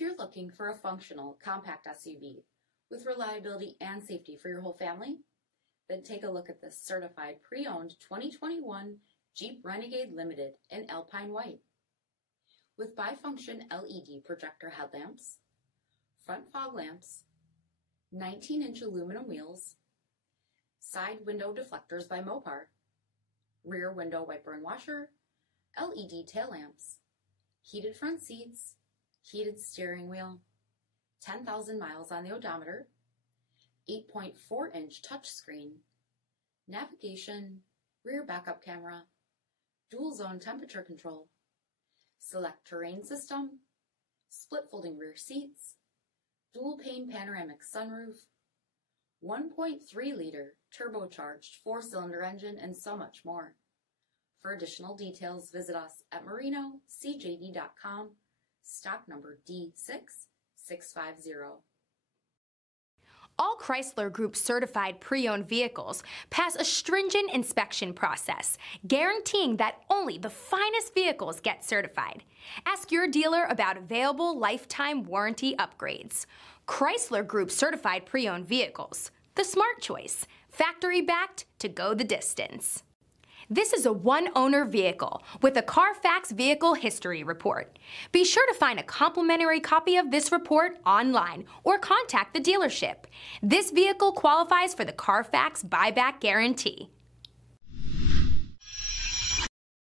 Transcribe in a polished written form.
If you're looking for a functional, compact SUV with reliability and safety for your whole family, then take a look at this certified pre-owned 2021 Jeep Renegade Limited in Alpine White. With bifunction LED projector headlamps, front fog lamps, 19-inch aluminum wheels, side window deflectors by Mopar, rear window wiper and washer, LED tail lamps, heated front seats, heated steering wheel, 10,000 miles on the odometer, 8.4-inch touchscreen, navigation, rear backup camera, dual zone temperature control, select terrain system, split folding rear seats, dual pane panoramic sunroof, 1.3-liter turbocharged 4-cylinder engine, and so much more. For additional details, visit us at marinocjd.com, stock number D6650. All Chrysler Group certified pre-owned vehicles pass a stringent inspection process, guaranteeing that only the finest vehicles get certified. Ask your dealer about available lifetime warranty upgrades. Chrysler Group certified pre-owned vehicles, the smart choice, factory backed to go the distance. This is a one-owner vehicle with a CARFAX vehicle history report. Be sure to find a complimentary copy of this report online or contact the dealership. This vehicle qualifies for the CARFAX buyback guarantee.